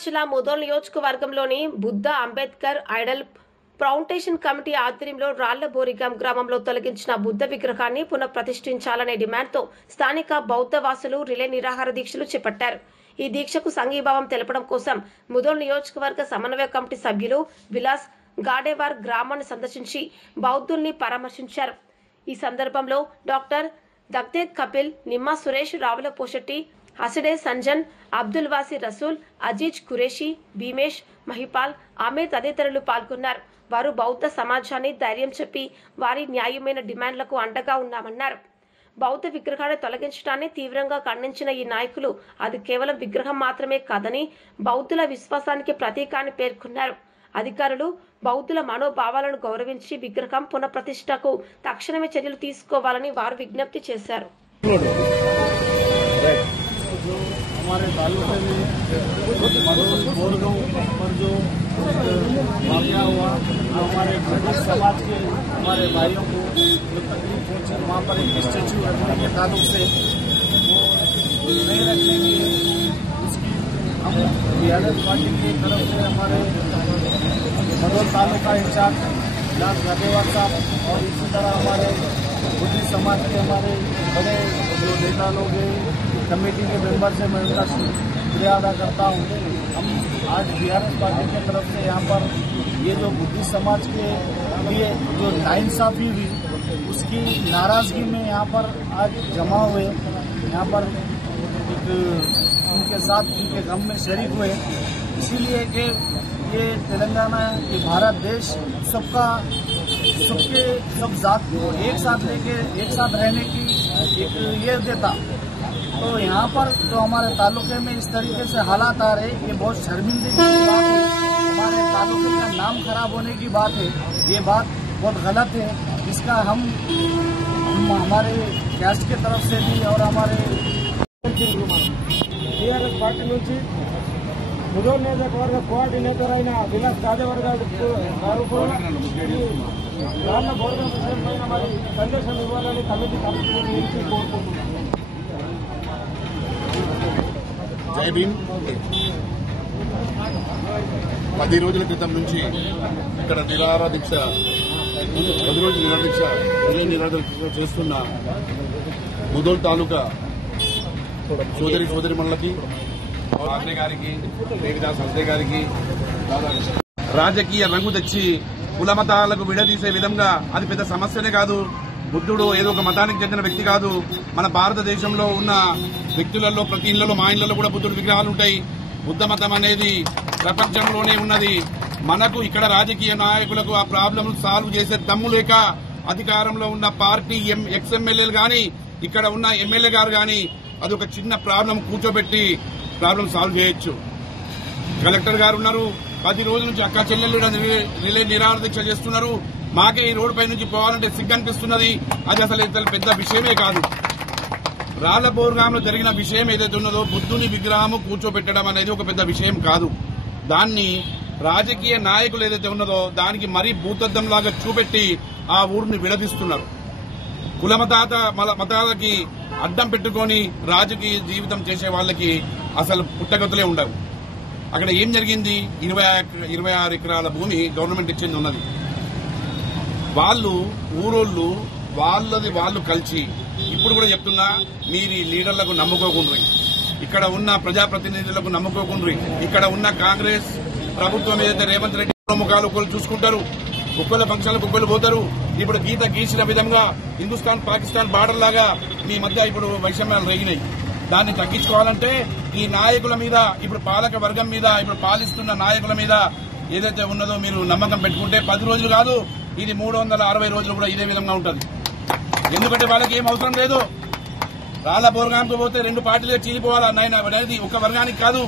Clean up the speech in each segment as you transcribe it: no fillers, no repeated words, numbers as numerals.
నిర్మల్ జిల్లా ముదోల్ నియోజకవర్గంలోని Buddha Ambedkar Idol foundation committee ఆధ్వర్యంలో రాళ్లబోరిగాం గ్రామంలో తొలగించిన బుద్ధ విగ్రహాన్ని పునఃప్రతిష్ఠించాలనే డిమాండ్తో స్థానిక బౌద్ధ వాసులు రిలే నిరాహార దీక్షలు చేపట్టారు. ఈ దీక్షకు సంఘీభావం తెలపడం కోసం ముదోల్ నియోజకవర్గ సమన్వయ కమిటీ సభ్యులు విలాస్ గాడేవార్ గ్రామాన్ని సందర్శించి బౌద్ధుల్ని పరామర్శించారు. ఈ సందర్భంలో డాక్టర్ దగ్దేద్ కపిల్, నిమ్మా సురేష్, రావుల పోషెట్టి, హసిడే సంజన్, అబ్దుల్ వాసి రసూల్, అజీజ్ కురేషి, భీమేష్, మహిపాల్, ఆమెద్ తదితరులు పాల్గొన్నారు. వారు బౌద్ధ సమాజాన్ని ధైర్యం చెప్పి వారి న్యాయమైన డిమాండ్లకు అండగా ఉన్నామన్నారు. బౌద్ధ విగ్రహాన్ని తొలగించడాన్ని తీవ్రంగా ఖండించిన ఈ నాయకులు అది కేవలం విగ్రహం మాత్రమే కాదని బౌద్ధుల విశ్వాసానికి ప్రతీక అని పేర్కొన్నారు. అధికారులు బౌద్ధుల మనోభావాలను గౌరవించి విగ్రహం పునఃప్రతిష్టకు తక్షణమే చర్యలు తీసుకోవాలని వారు విజ్ఞప్తి చేశారు. हमारे तालुके में बोरगांव पर जो वाक़या हुआ, हमारे ब्रिटिश समाज के हमारे भाइयों को जो तकलीफ पहुंची, वहाँ पर एक स्टैचू रखने के ताल्लुक से वो नहीं रखने के लिए उसकी हम बीआरएस पार्टी की तरफ से हमारे मुदोल तालुका इंचार्ज विलास गाडेवार साहब और इसी तरह हमारे बुद्धिस्ट समाज के हमारे बड़े जो नेता लोग हैं, कमेटी के मेंबर से मैं उनका शुक्रिया अदा करता हूँ। हम आज बीआरएस पार्टी की तरफ से यहाँ पर ये जो बुद्धिस्ट समाज के लिए जो नाइंसाफी हुई उसकी नाराजगी में यहाँ पर आज जमा हुए, यहाँ पर एक उनके साथ उनके गम में शरीक हुए। इसीलिए कि ये तेलंगाना, ये भारत देश सबका, सबके सब जात को एक साथ लेके एक साथ रहने की एक ये देता। तो यहाँ पर जो हमारे तालुके में इस तरीके से हालात आ रहे, ये बहुत शर्मिंदगी की बात है। हमारे तालुके का नाम खराब होने की बात है, ये बात बहुत गलत है। इसका हम हमारे कैस्ट के तरफ से भी और हमारे टीआरएस पार्टी నుంచి ముదోల్ నియోజకవర్గ కోఆర్డినేటర్ అయిన విలాస్ గాడేవార్ గారు రాళ్ల బోర్గం విషయంపైన మరి సందేశం ఇవ్వాలని కమిటీ నుంచి కోరుకుంటున్నాం. జై భీమ్. 10 రోజుల క్రితం నుంచి ఇక్కడ నిరాహార దీక్ష, 10 రోజుల నిరాహార దీక్ష చేస్తున్న ముదోల్ తాలూకా సోదరిమణులకి, ఆగ్నే గారికి, దేవిదాస్ హస్దే గారికి రాజకీయ రంగు తెచ్చి కుల మతాలకు విడదీసే విధంగా అది పెద్ద సమస్యనే కాదు. బుద్ధుడు ఏదో ఒక మతానికి చెందిన వ్యక్తి కాదు. మన భారతదేశంలో ఉన్న వ్యక్తులలో ప్రతి ఇళ్లలో, మా ఇళ్లలో కూడా బుద్ధుడి విగ్రహాలు ఉంటాయి. బుద్ధ మతం అనేది ప్రపంచంలోనే ఉన్నది. మనకు ఇక్కడ రాజకీయ నాయకులకు ఆ ప్రాబ్లం సాల్వ్ చేసే దమ్ము లేక అధికారంలో ఉన్న పార్టీ ఎక్స్ఎమ్మెల్యేలు గాని, ఇక్కడ ఉన్న ఎమ్మెల్యే గారు గాని అది ఒక చిన్న ప్రాబ్లం కూర్చోబెట్టి ప్రాబ్లం సాల్వ్ చేయొచ్చు. కలెక్టర్ గారు ఉన్నారు, 10 రోజుల నుంచి అక్క చెల్లెళ్ళు రిలే నిరాహార దీక్ష చేస్తున్నారు. మాకే ఈ రోడ్డు పై నుంచి పోవాలంటే సిగ్గు అనిపిస్తున్నది. అది అసలు పెద్ద విషయమే కాదు. రాళ్లబోర్గాంలో జరిగిన విషయం ఏదైతే ఉన్నదో, బుద్ధుని విగ్రహము కూర్చోబెట్టడం అనేది ఒక పెద్ద విషయం కాదు. దాన్ని రాజకీయ నాయకులు ఏదైతే ఉన్నదో దానికి మరీ భూతద్దంలాగా చూపెట్టి ఆ ఊరిని విడదీస్తున్నారు. కుల మతాలకి అడ్డం పెట్టుకుని రాజకీయ జీవితం చేసే వాళ్ళకి అసలు పుట్టగతులే ఉండవు. అక్కడ ఏం జరిగింది? 26 ఎకరాల భూమి గవర్నమెంట్ ఇచ్చింది ఉన్నది. వాళ్ళు ఊరోళ్ళు వాళ్ళు కలిసి ఇప్పుడు కూడా చెప్తున్నా, మీరు ఈ లీడర్లకు నమ్ముకోకుండా, ఇక్కడ ఉన్న ప్రజాప్రతినిధులకు నమ్ముకోకుండా, ఇక్కడ ఉన్న కాంగ్రెస్ ప్రభుత్వం ఏదైతే రేవంత్ రెడ్డి ముఖాలు ఒకరు చూసుకుంటారు, ఒక్కళ్ళ ఫంక్షన్లకు ఒక్కళ్ళు పోతారు. ఇప్పుడు గీత గీసిన విధంగా హిందుస్థాన్ పాకిస్తాన్ బార్డర్ లాగా మీ మధ్య ఇప్పుడు వైషమ్యాలు రేగినాయి. దాన్ని తగ్గించుకోవాలంటే ఈ నాయకుల మీద, ఇప్పుడు పాలక వర్గం మీద, ఇప్పుడు పాలిస్తున్న నాయకుల మీద ఏదైతే ఉన్నదో మీరు నమ్మకం పెట్టుకుంటే 10 రోజులు కాదు, ఇది 360 రోజులు కూడా ఇదే విధంగా ఉంటుంది. ఎందుకంటే వాళ్ళకి ఏం అవసరం లేదు. రాళ్లబోర్గాంకు పోతే 2 పార్టీలుగా చీలిపోవాలా అనేది ఒక వర్గానికి కాదు.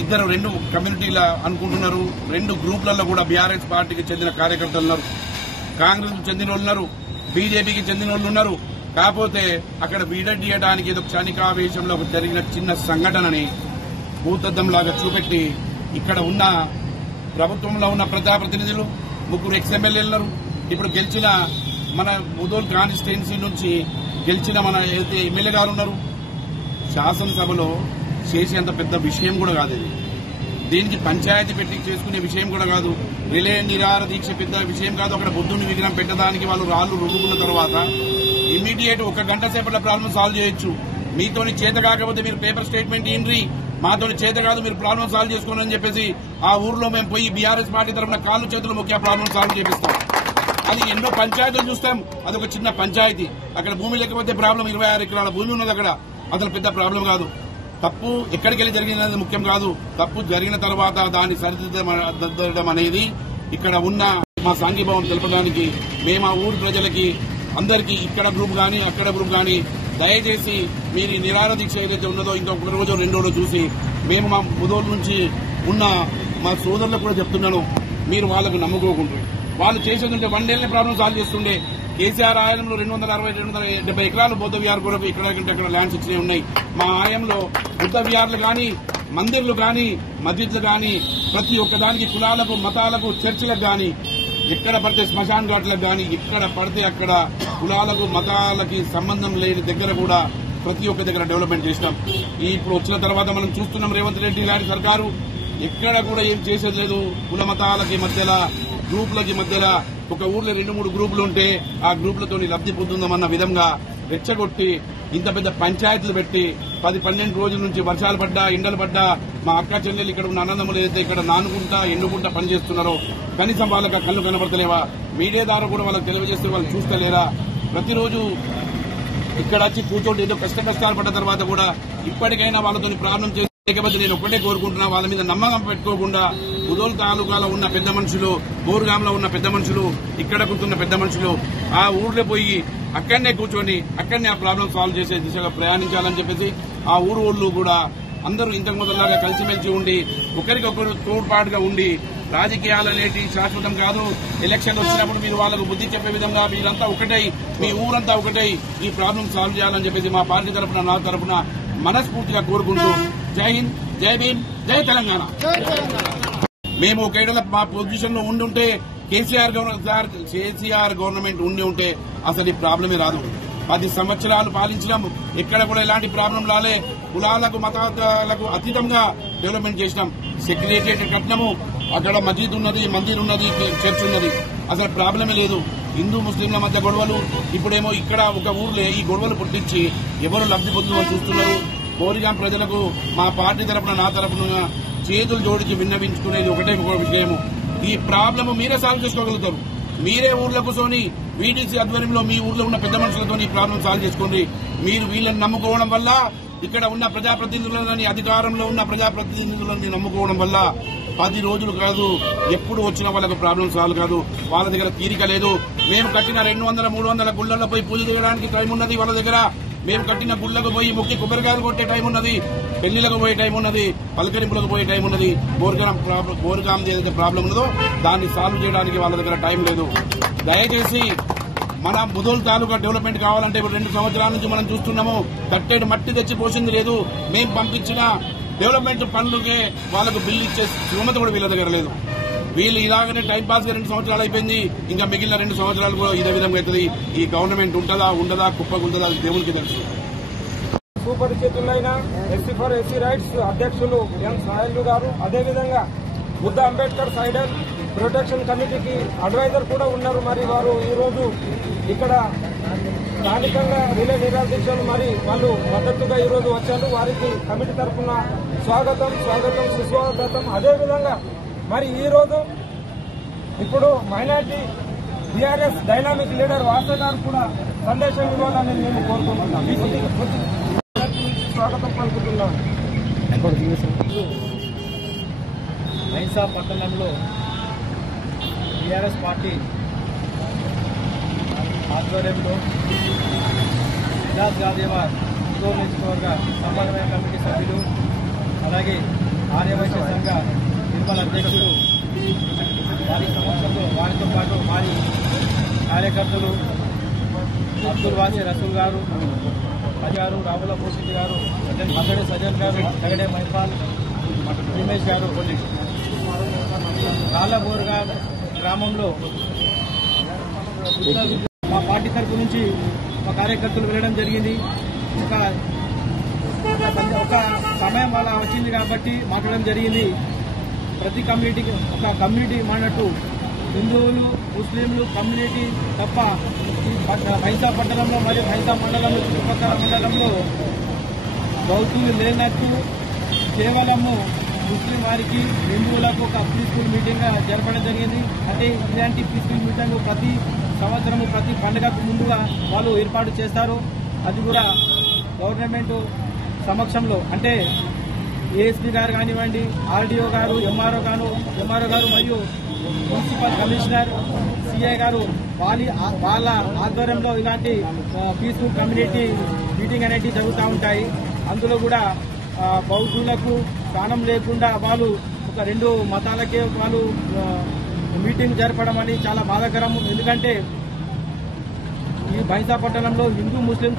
ఇద్దరు 2 కమ్యూనిటీల అనుకుంటున్నారు. 2 గ్రూపులలో కూడా బీఆర్ఎస్ పార్టీకి చెందిన కార్యకర్తలు ఉన్నారు, కాంగ్రెస్ చెందిన వాళ్ళు ఉన్నారు, బీజేపీకి చెందిన వాళ్ళు ఉన్నారు. కాకపోతే అక్కడ విడదీయడానికి ఏదో క్షణికావేశంలో జరిగిన చిన్న సంఘటనని భూతద్దంలాగా చూపెట్టి ఇక్కడ ఉన్న ప్రభుత్వంలో ఉన్న ప్రజాప్రతినిధులు 3 ఎక్స్ఎమ్మెల్యేలు ఉన్నారు. ఇప్పుడు గెలిచిన మన ముదోల్ కాన్స్టిట్యుయెన్సీ నుంచి గెలిచిన మన ఏదైతే ఎమ్మెల్యే గారు ఉన్నారు, శాసనసభలో చేసేంత పెద్ద విషయం కూడా కాదు ఇది. దీనికి పంచాయతీ పెట్టి చేసుకునే విషయం కూడా కాదు. రిలే నిరాహార దీక్ష పెద్ద విషయం కాదు. అక్కడ బుద్ధుని విగ్రహం పెట్టడానికి వాళ్ళు రాళ్లు రుద్దుకున్న తర్వాత ఇమ్మీడియట్ 1 గంట సేపట్ల ప్రాబ్లం సాల్వ్ చేయొచ్చు. మీతోని చేత కాకపోతే మీరు పేపర్ స్టేట్మెంట్ ఇన్రి, మాతోని చేత కాదు మీరు ప్రాబ్లం సాల్వ్ చేసుకోండి అని చెప్పేసి ఆ ఊర్లో మేము పోయి బీఆర్ఎస్ పార్టీ తరఫున కాళ్ళు చేతులు మొక్కి ఆ ప్రాబ్లం సాల్వ్ చేపిస్తాం. అది ఎన్నో పంచాయతీలు చూస్తాం. అదొక చిన్న పంచాయతీ. అక్కడ భూమి లేకపోతే ప్రాబ్లం 26 ఎకరాల భూమి ఉన్నది. అక్కడ అసలు పెద్ద ప్రాబ్లం కాదు. తప్పు ఎక్కడికి వెళ్ళి జరిగినది ముఖ్యం కాదు. తప్పు జరిగిన తర్వాత దాన్ని సరిదిద్దడం అనేది ఇక్కడ ఉన్న మా సాంఘీభావం తెలపడానికి మేము ఆ ఊరు ప్రజలకి అందరికీ ఇక్కడ గ్రూప్ గానీ అక్కడ గ్రూప్ గానీ దయచేసి మీరు ఈ నిరాహార దీక్ష ఏదైతే ఉన్నదో ఇంకొక రోజు 2 రోజులు చూసి మేము మా ముదోలు నుంచి ఉన్న మా సోదరులకు కూడా చెప్తున్నాను, మీరు వాళ్ళకు నమ్ముకోకుండా వాళ్ళు చేసేదంటే 1 నెలనే ప్రాబ్లం సాల్వ్ చేస్తుండే. కేసీఆర్ ఆయంలో 260-270 ఎకరాలు బౌద్ధ విహార్ కూడా ఇక్కడ ల్యాండ్స్ ఇచ్చినవి ఉన్నాయి. మా ఆయంలో బుద్ధ విహార్లు గానీ మందిర్లు గానీ మస్జిద్లు గానీ ప్రతి ఒక్కదానికి కులాలకు మతాలకు చర్చిలకు గానీ ఎక్కడ పడితే శ్మశాన్ ఘాట్లకు గానీ ఎక్కడ పడితే అక్కడ కులాలకు మతాలకి సంబంధం లేని దగ్గర కూడా ప్రతి ఒక్క దగ్గర డెవలప్మెంట్ చేసినాం. ఇప్పుడు వచ్చిన తర్వాత మనం చూస్తున్నాం రేవంత్ రెడ్డి గారి సర్కారు ఎక్కడ కూడా ఏం చేసేది లేదు. కుల మతాలకి మధ్యలో గ్రూపులకి మధ్యలో ఒక ఊర్లో 2-3 గ్రూపులు ఉంటే ఆ గ్రూపులతో లబ్ది పొందుందామన్న విధంగా రెచ్చగొట్టి ఇంత పెద్ద పంచాయతీలు పెట్టి 10-12 రోజుల నుంచి వర్షాలు పడ్డా ఎండలు పడ్డా మా అక్క చెల్లెలు ఇక్కడ ఉన్న అన్నదమ్ములు ఏదైతే ఇక్కడ నానుకుంటా ఎన్నుకుంటా పనిచేస్తున్నారో కనీసం వాళ్ళకి కళ్ళు కనబడతలేవా? మీడియా ద్వారా కూడా వాళ్ళకి తెలియజేస్తే వాళ్ళు చూస్తలేరా? ప్రతిరోజు ఇక్కడ వచ్చి కూర్చోండి ఏదో కష్టాలు పడ్డ తర్వాత కూడా ఇప్పటికైనా వాళ్ళతో ప్రాబ్లం చేసి లేకపోతే నేను ఒక్కటే కోరుకుంటున్నా, వాళ్ళ మీద నమ్మకం పెట్టుకోకుండా ముదోల్ తాలూకాలో ఉన్న పెద్ద మనుషులు, బోరుగాంలో ఉన్న పెద్ద మనుషులు, ఇక్కడ కూర్చున్న పెద్ద మనుషులు ఆ ఊర్లో పోయి అక్కడనే కూర్చొని అక్కడనే ఆ ప్రాబ్లం సాల్వ్ చేసే దిశగా ప్రయాణించాలని చెప్పేసి ఆ ఊరు కూడా అందరూ ఇంతకు మొదలాగా కలిసిమెలిసి ఉండి ఒకరికొకరు తోడ్పాటుగా ఉండి రాజకీయాలు అనేటి శాశ్వతం కాదు. ఎలక్షన్ వచ్చినప్పుడు మీరు వాళ్ళకు బుద్ధి చెప్పే విధంగా మీరంతా ఒకటై మీ ఊరంతా ఒకటై ఈ ప్రాబ్లం సాల్వ్ చేయాలని చెప్పేసి మా పార్టీ తరఫున నా తరఫున మనస్ఫూర్తిగా కోరుకుంటూ జై హింద్, జై భీమ్, జై తెలంగాణ. మేము ఒకవేళ మా పొజిషన్ లో ఉండుంటే కేసీఆర్ గవర్నమెంట్ ఉండి ఉంటే అసలు ఈ ప్రాబ్లమే రాదు. 10 సంవత్సరాలు పాలించడం ఎక్కడ కూడా ఎలాంటి ప్రాబ్లం రాలే. కులాలకు మతాలకు అతీతంగా డెవలప్మెంట్ చేసినాం. సెక్రటేరియట్ కట్టినము, అక్కడ మస్జిద్ ఉన్నది, మందిర్ ఉన్నది, చర్చ్ ఉన్నది. అసలు ప్రాబ్లమే లేదు. హిందూ ముస్లింల మధ్య గొడవలు ఇప్పుడేమో ఇక్కడ ఒక ఊర్లో ఈ గొడవలు పుట్టించి ఎవరు లబ్ది పొందుతామని చూస్తున్నారు. బోరిగాం ప్రజలకు మా పార్టీ తరఫున నా తరఫున చేతులు జోడించి విన్నవించుకునేది ఒకటే విషయము, ఈ ప్రాబ్లమ్ మీరే సాల్వ్ చేసుకోగలుగుతారు. మీరే ఊర్లో కూర్చొని వీటీసీ ఆధ్వర్యంలో మీ ఊర్లో ఉన్న పెద్ద మనుషులతో ఈ ప్రాబ్లం సాల్వ్ చేసుకోండి. మీరు వీళ్ళని నమ్ముకోవడం వల్ల ఇక్కడ ఉన్న ప్రజాప్రతినిధులని అధికారంలో ఉన్న ప్రజాప్రతినిధులని నమ్ముకోవడం వల్ల 10 రోజులు కాదు ఎప్పుడు వచ్చినా వాళ్ళకు ప్రాబ్లం సాల్వ్ కాదు. వాళ్ళ దగ్గర తీరిక లేదు. మేము కట్టిన 200-300 గుళ్లలో పోయి పూజ చేయడానికి టైం ఉన్నది వాళ్ళ దగ్గర. మేము కట్టిన గుళ్లకు పోయి ముక్కి కొబ్బరికాయలు కొట్టే టైం ఉన్నది, పెళ్లిలకు పోయే టైం ఉన్నది, పలకరింపులకు పోయే టైం ఉన్నది. బోరుగాం ఏదైతే ప్రాబ్లం ఉన్నదో దాన్ని సాల్వ్ చేయడానికి వాళ్ళ దగ్గర టైం లేదు. దయచేసి మన ముదోల్ తాలూకా డెవలప్మెంట్ కావాలంటే ఇప్పుడు 2 సంవత్సరాల నుంచి మనం చూస్తున్నాము. కట్టేడు మట్టి తెచ్చి పోసింది లేదు. మేము పంపించిన డెవలప్మెంట్ పనులకే వాళ్ళకు బిల్లు ఇచ్చే శ్రీమతి కూడా వీళ్ళ దగ్గర లేదు. వీళ్ళు ఇలాగనే టైం పాస్ గా 2 సంవత్సరాలు అయిపోయింది. ఇంకా మిగిలిన 2 సంవత్సరాలు కూడా ఇదే విధంగా అవుతుంది. ఈ గవర్నమెంట్ ఉంటుందా ఉండదా కుప్పకుంటుందా దేవునికి తెలుసు. సుపరిచితులైన ఎస్సీ రైట్స్ అధ్యక్షులు ఎన్ సాయలు గారు, అదేవిధంగా బుద్ధ అంబేద్కర్ సైడల్ ప్రొటెక్షన్ కమిటీకి అడ్వైజర్ కూడా ఉన్నారు. మరి వారు ఈ రోజు ఇక్కడ స్థానికంగా రిలే నిరాదీక్షలు మరి వాళ్ళు మద్దతుగా ఈ రోజు వచ్చారు. వారికి కమిటీ తరఫున స్వాగతం సుస్వాగతం. అదేవిధంగా మరి ఈ రోజు ఇప్పుడు మైనార్టీ బీఆర్ఎస్ డైనామిక్ లీడర్ వాస గారు కూడా సందేశం ఇవ్వాలని మేము కోరుకుంటున్నాం. స్వాగతం పలుకుతున్నాను. మైన్సా పట్టణంలో టీఆర్ఎస్ పార్టీ ఆధ్వర్యంలో విలాస్ గాదేవార్ ముదోల్ నియోజకవర్గ సమన్వయ కమిటీ సభ్యులు, అలాగే ఆర్యవైశ్య సంఘ నిర్మల్ అధ్యక్షుడు వారి సమక్షంలో వారితో పాటు వారి కార్యకర్తలు అబ్దుల్ వాసి రసూల్ గారు, గారు రావుల పూర్తి గారు, మద్దడి సజన్ గారు, తగడే మైపాల్ రమేష్ గారు, రాళ్లబోరుగా గ్రామంలో మా పార్టీ తరఫు నుంచి మా కార్యకర్తలు వెళ్ళడం జరిగింది. ఒక ఒక సమయం అలా వచ్చింది కాబట్టి మాట్లాడడం జరిగింది. ప్రతి కమ్యూనిటీకి ఒక కమ్యూనిటీ అన్నట్టు హిందువులు ముస్లింలు కమ్యూనిటీ తప్ప ఈ భైంసా పట్టణంలో మరియు భైంసా మండలంలో చుట్టుపక్కల మండలంలో బౌద్ధులు లేనట్టు కేవలము ముస్లిం వారికి హిందువులకు ఒక పీస్ఫుల్ మీటింగ్ జరపడం జరిగింది. అంటే ఇలాంటి పీస్ఫుల్ మీటింగ్ ప్రతి సంవత్సరము ప్రతి పండుగకు ముందుగా వాళ్ళు ఏర్పాటు చేస్తారు. అది కూడా గవర్నమెంట్ సమక్షంలో అంటే ఏఎస్పీ గారు కానివ్వండి, ఆర్డీఓ గారు, ఎంఆర్ఓ గారు మరియు మున్సిపల్ కమిషనర్, సిఐ గారు వాళ్ళ ఆధ్వర్యంలో ఇలాంటి పీస్ఫుల్ కమ్యూనిటీ మీటింగ్ అనేవి జరుగుతూ ఉంటాయి. అందులో కూడా బౌద్ధులకు స్థానం లేకుండా వాళ్ళు ఒక 2 మతాలకే వాళ్ళు మీటింగ్ జరపడం అని చాలా బాధాకరం. ఎందుకంటే ఈ భైంసా పట్టణంలో హిందూ ముస్లిం